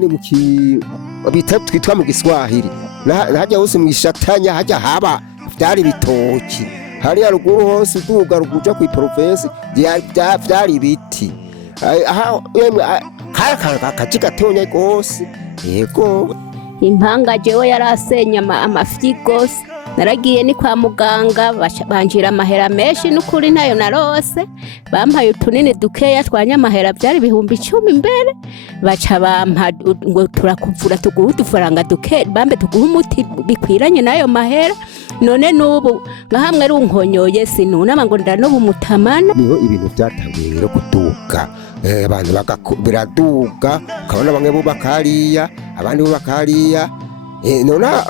ni muki bita twitwa mu Giswahili najya hose mwishatanya hajya haba byari bitoki hari haruguru hose duga ruguja ku province byari biti aha kara kajiga tonye gose yego impanga jewe yarasenya amafi gose naragiye ni kwa muganga banjira amahera menshi n'ukuri ntayo narose bampaye utunini dukeya twanya amahera byari 10,000 imbere baca bampa ngo turakuvura tuguha udufaranga duke bambe tuguha umuti bikwiranye nayo mahera none nubu ngahamwe runkonyoye sinunama ngo ndanobu mutamana niho ibintu byatangiye rero kuduga abantu biraduga kabona bamwe bo bakariya abandi bo bakariya nona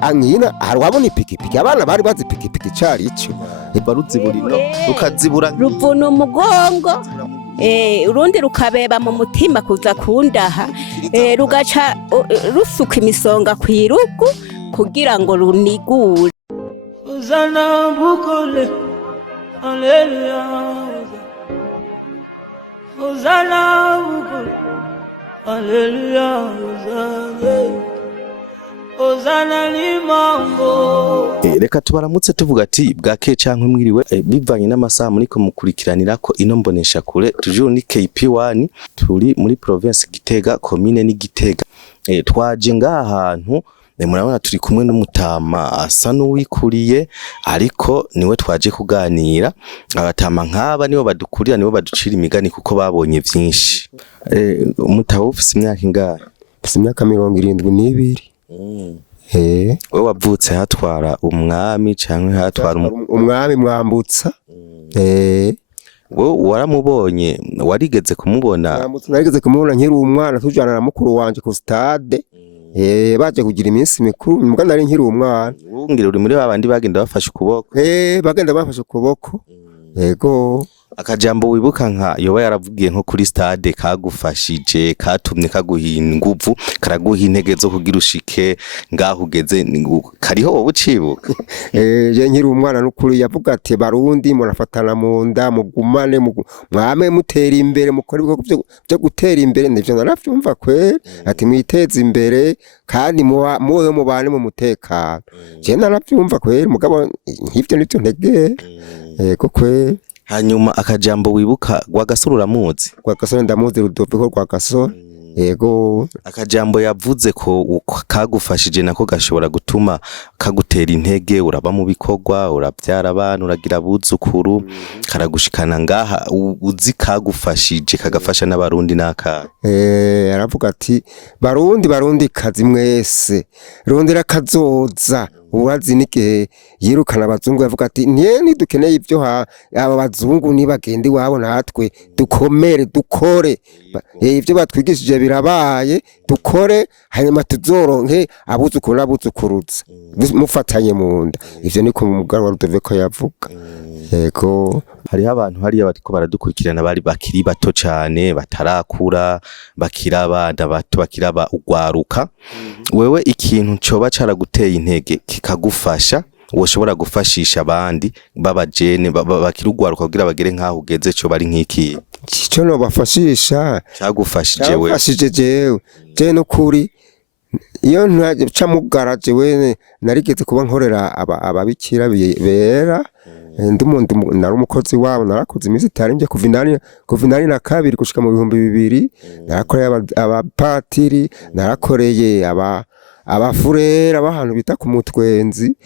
angina harwabona ipikipiki abana bari bazi pikipiki cari ico baruziburino rukazibura ruvuna umugongo urundi rukabeba mu mutima kuza kundaha rugaca rusuka imisonga kwirugu kugira ngo runigure uzana bukole haleluya uzana bukole haleluya uzana limango reka tubaramutse tuvuga ati bwake canke mwiriwe bivanye n'amasaha muri ko mukurikiranira ko ino mbonesha kure tujuru ni KP1 turi muri province Gitega commune ni Gitega twaje ngahantu murabona turi kumwe n'Umutama asa n'uwikuriye ariko niwe twaje kuganira abatama nk'aba nibo badukurira nibo baducira imigani kuko babonye vyinshi Umutama ufise imyaka ingahe ufise imyaka 72 wewe wavutse hatwara umwami canke hatwara umwami mwambutsa wewe waramubonye warigeze kumubona narigeze kumubona nkiri umwana tujana na mukuru wanje ku stade baje kugira iminsi mikuru mbwa nari nkiri umwana ngira uri muri babandi bagenda bafashe ukuboko bagenda bafashe ukuboko yego akajambo wibuka nka yoba yaravugiye nko kuri stade kagufashije katumye kaguhina inguvu karaguha intege zo kugira ushike ngaho ugeze kariho wowe ucibuka je nkiri umwana n'ukuri yavuga ati barundi murafatana mu nda mugumane mwame mutera imbere mukora ibiko byo gutera imbere nivyo naravyumva kwere ati mwiteze imbere kandi muwe mubane mu mutekano je naravyumva kwere mugabo nk'ivyo nivyo ntege yego kwere hanyuma akajambo wibuka Rwagasore uramuzi Rwagasore ndamuzi Rudoviko Rwagasore yego akajambo yavuze ko kagufashije nako gashobora gutuma kagutera intege uraba mu bikorwa urabyara abantu uragira abuzukuru karagushikana ngaha uzi kagufashije kagafasha n'abarundi naka aravuga ati barundi kazi mwese rondera kazoza uwazi nike yirukana abazungu yavuga ati ni dukeneye ibyo aba bazungu ni bagende wabo natwe dukomere dukore ibyo batwigishije birabaye dukore hanyuma tuzoronke abuzukuru n'abuzukuruza mufatanye mu nda ivyo niko mu mugabo wa Rudoviko yavuga yego hariho abantu hariya bariko baradukurikirana bari bakiri bato cane batarakura bakirabanda bato bakiraba ugwaruka wewe ikintu coba caraguteye intege kikagufasha woshobora gufashisha abandi babajene bakirugwaruka kugira bagere nkaho ugeze cyo bari nk'iki cyo no bafashisha cyagufashije wewe cyagufashije je no kuri iyo ntaca mugaraje we narigeze kuba nkorera ababikira bera ndumuntu nari umukozi wabo narakoze iminsi itarenje kuva inani na kabiri gushika mu 2000 narakoreye abapatiri narakoreye abafurera abahantu bita ku mutwenzi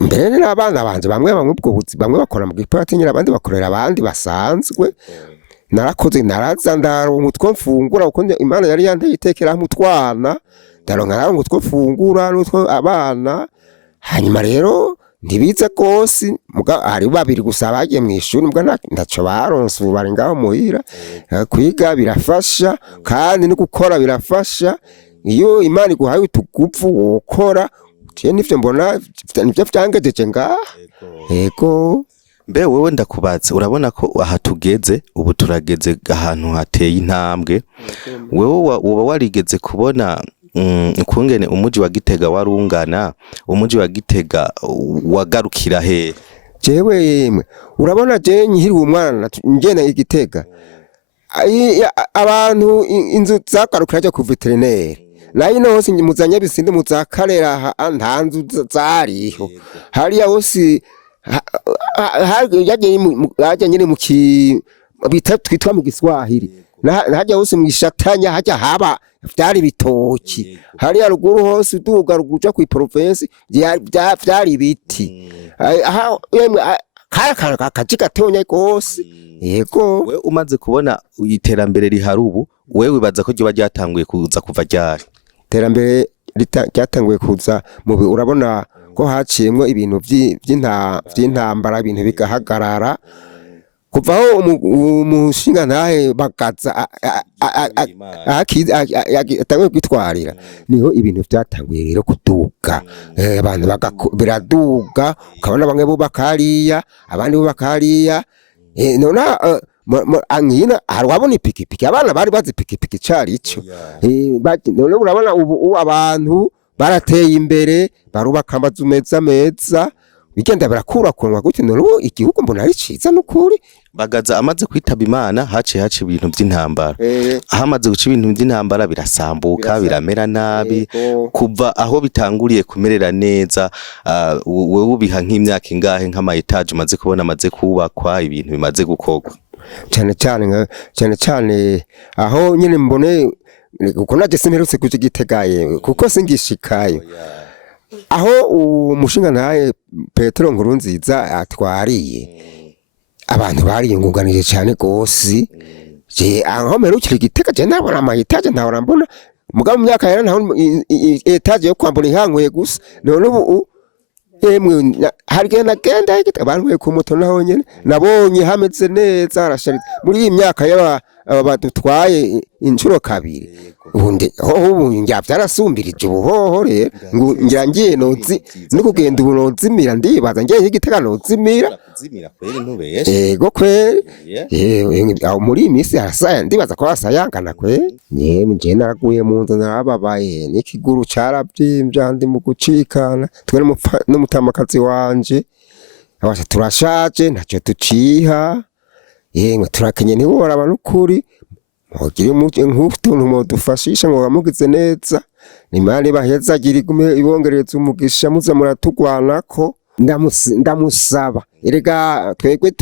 mbere n'abana banje bamwe ubwo buzi bamwe bakora mu gipati nyira abandi bakorera abandi basanzwe narakoze naraza ndaronka utwo mfungura uko Imana yari yanteye itekera mu twana ndaronka utwo mfungura n'utwo abana hanyuma rero ndibize gose muga ari babiri gusa bagiye mu ishuri muga ndaco baronse bari ngaho muhira kwiga birafasha kandi no gukora birafasha iyo Imana iguhaye utuguvu ukora je nivyo mbona nivyo vyangejeje ngaha yego mbe wewe ndakubatse urabona ko aha tugeze ubu turageze ahantu hateye intambwe wewe uba warigeze kubona ukungene umuji wa Gitega warungana umuji wa Gitega wagarukira he jewe yemwe urabona je nkiri umwana ngena Igitega abantu inzu zagarukira ajya ku veterineri nayo ino hose muzanye bisinde muzakarera nta nzu zariho hariya hose hajya nyine mu bita twitwa mu Giswahili hajya hose mu ishatanya hajya haba vyari bitoki hariya ruguru hose uduga ruguca ku province vyari ibiti aha kaji gatonya gose yego. We umaze kubona iterambere rihari ubu wewe wibaza ko ryo ryatanguye kuza kuva ryari? Iterambere ryatanguye kuza mu urabona ko haciyemwo ibintu vy'intambara ibintu bigahagarara kuvaho umushinga ntahe bagaza atanguye kwitwarira niho ibintu vyatanguye rero kuduga abantu biraduga ukabona bamwe bubaka hariya abandi bubaka hariya none angina harwabona ipikipiki abana bari bazi ipikipiki cari ico none urabona ubu abantu barateye imbere barubaka amazu meza bigenda birakurakuranwa gutyo none igihugu mbona ari ciza n'ukuri. Bagaza amaze kwitaba Imana hace ibintu by'intambara ahamaze guca ibintu by'intambara birasambuka biramera nabi kuva aho bitanguriye kumerera neza. Wewe ubiha nk'imyaka ingahe nk'ama etage umaze kubona amaze kubakwa ibintu bimaze gukorwa? cyane aho nyine mbone uko naje simperutse kuja Gitegaye kuko singishikayo aho umushinga ntaye Petero Nkurunziza atwariye abantu bariyungunganije cyane gose aho merukire Gitega je ntabona ama etage ntabona mbona mugabo mu myaka yera ntaho etage yo kwambura ihanguye gusa none ubu harigenda nagenda abantu ku moto naho nyene nabonye hameze neza harasharitse muri iyi myaka badutwaye inshuro kabiri ubundi ubu njya byarasumbirije ubuhoho rero ngo ngirangiye nozi nikugenda ubu nozimira ndibaza ngiye Gitega nozimira kweri ntubeshe ego kweri aho muri imisi harasaya ndibaza ko hasayangana kweri nje naraguye mu nzu narababaye n'ikiguru carabyimbya ndi mu gucikana twere n'umutamakazi wanje abasha turashaje ntacyo tuciha yemwe turakenye nibora abantu kuri mugire nk'utuntu modufashisha ngo bamugize neza nimari baheza girigume ibongereza umugisha muza muratugwanako ndamusaba erega twegwe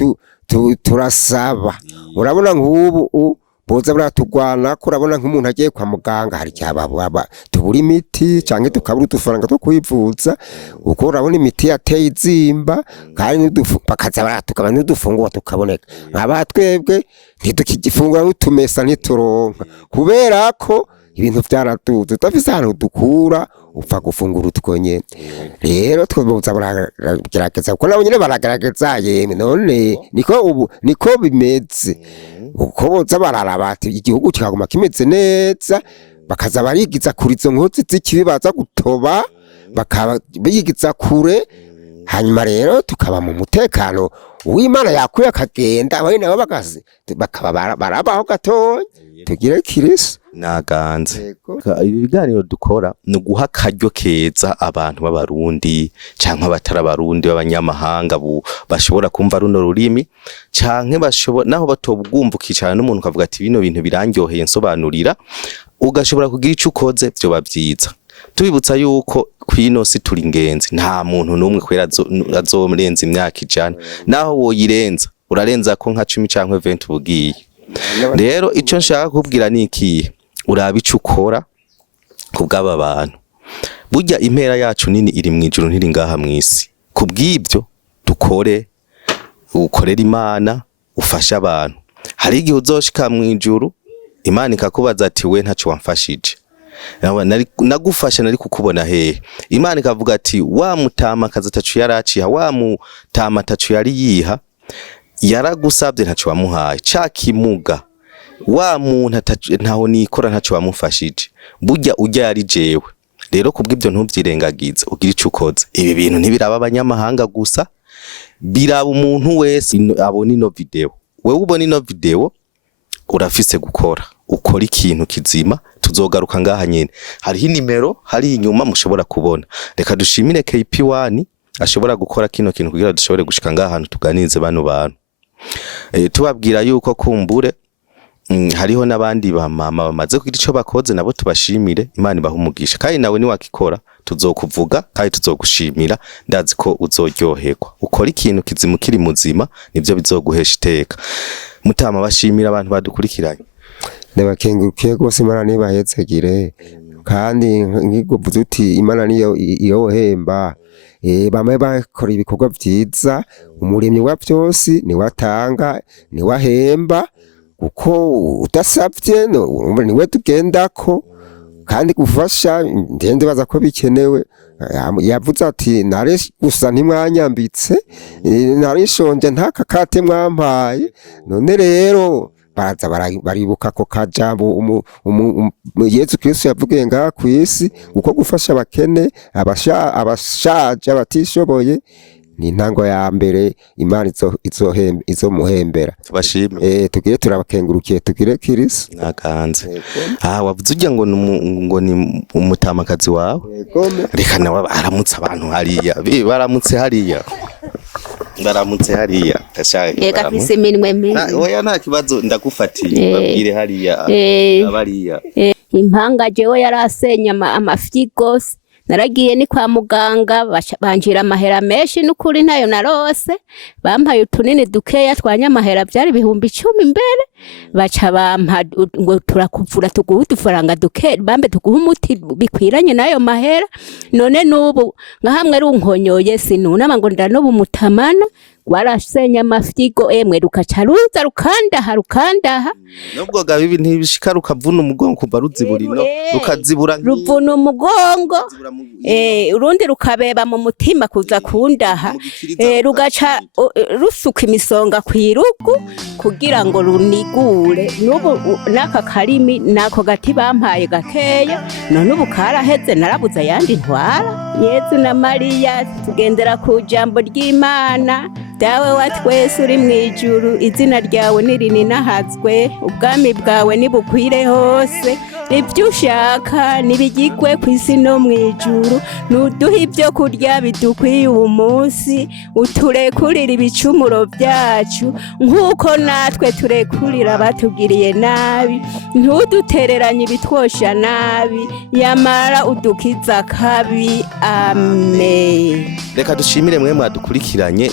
turasaba urabona nk'ubu boza baratugwana ko urabona nk'umuntu agiye kwa muganga hari cyababa tubura imiti canke tukabura udufaranga two kwivuza uko urabona imiti yateye izimba kandi bakaza baratukaba n'udufungwa tukaboneka nkaba twebwe ntitukigifungura utumesa ntituronka kubera ko ibintu vyaraduze tutafise ahantu dukura upfa gufungura utwonyene rero twoboza baragerageza kuko nabo nyene baragerageza yemwe none niko bimeze uko boza bararabati igihugu kikaguma kimeze neza bakaza barigiza kuri izo nkozi z'ikibi baza gutoba bakaba bigiza kure hanyuma rero tukaba mu mutekano w'Imana yakuye akagenda abari nabo bagazi bakaba barabaho gatonya tugire Kristo naganze ibiganiro dukora no guha karyo keza abantu b'abarundi canke abatarabarundi b'abanyamahanga bashobora kumva runo rurimi canke bashobora naho batobwumvukicana n'umuntu kavuga ati bino bintu birangyoheye nsobanurira ugashobora kugira ico ukoze byo babyiza tubibutsa yuko kwino si turi ingenzi nta muntu numwe kwera azomurenza imyaka ijana naho woyirenza urarenza ko nka 10 canke 20 bugiye rero ico nshaka kubwira niki uraba ico ukora kubw'aba bantu burya impera yacu nini iri mwijuru ntiri ngaha mwisi kubw'ibyo dukore ukorera Imana ufasha abantu hari igihe uzoshika mwijuru Imana ikakubaza ati we ntaco wamfashije nagufasha nari kukubona hehe Imana ikavuga ati wa mutama kazatacu yaraciha wa mutama tacu yari yiha yaragusabye ntaco wamuhaye cakimuga wa muntu ntaho nikora ntaco wamufashije burya ujya yari jewe rero kubw'ibyo ntubyirengagize ugira ico ukoze ibi bintu ntibiraba abanyamahanga gusa biraba umuntu wese abona ino video wewe ubona ino video urafise gukora ukora ikintu kizima tuzogaruka ngaha nyene hariho nimero hari inyuma mushobora kubona reka dushimire KP1 ashobora gukora kino kintu kugira dushobore gushika ngaha hantu tuganize bano bantu tubabwira yuko kumbure hariho n'abandi bamama bamaze kugira ico bakoze nabo tubashimire Imana ibaha umugisha kandi nawe ni wakikora tuzokuvuga kandi tuzogushimira ndazi ko uzoryoherwa ukora ikintu kizima kiri muzima nivyo bizoguhesha iteka Mutama bashimira abantu badukurikiranye ndabakengurukiye rwose Imana nibahezagire kandi nkiguvuze uti Imana niyo iyohemba bamwe bakora ibikorwa vyiza umuremyi wa byose ni watanga ni wahemba uko udasavye niwe tugendako kandi gufasha ndende baza ko bikenewe yavuze ati nare gusa ntimwanyambitse narishonje ntakakate mwampaye none rero baraza baribuka ko kajambo Yesu Kristo yavugiye ngaha kwisi uko gufasha abakene abashaje abatishoboye ni intango ya mbere Imana izomuhembera tubashime tugire turabakengurukiye tugire Kristo nakanze wavuze ujya ngo ni umutamakazi wawe reka nawe aramutse abantu hariya baramutse hariya ega fise iminwe mibi oya nta kibazo ndagufatiye babwire hariya abariya impanga jewe yarasenya amafyi gose naragiye ni kwa muganga banjira amahera menshi n'ukuri ntayo narose bampaye utunini dukeya twanya amahera byari 10,000 mbere baca bampa ngo turakuvura tuguha udufaranga duke bambe tuguha umuti bikwiranye nayo mahera none n'ubu nka hamwe runkonyoye sinunama ngo ndanoba umutamana warasenya amafyigo emwe rukaca ruza rukandaha nubwo gabibi ntibishika rukavuna umugongo kuva ruziburino rukazibura ruvuna umugongo urundi rukabeba mu mutima kuza kundaha rugaca rusuka imisonga kwirugu kugira ngo runigure nubu naka karimi nako gati bampaye gakeya none ubu karaheze narabuza yandi ntwara Yesu na Mariya tugendera ku jambo ry'Imana dawe wa twese uri mwijuru izina ryawe nirininahazwe ubwami bwawe nibukwire hose ibyo ushaka nibigikwe kwisi no mwijuru nuduha ibyo kurya bidukwiye uwo munsi uturekurira ibicumuro byacu nkuko natwe turekurira batugiriye nabi ntudutereranye ibitwosha nabi yamara udukiza kabi amen reka dushimire mwe mwadukurikiranye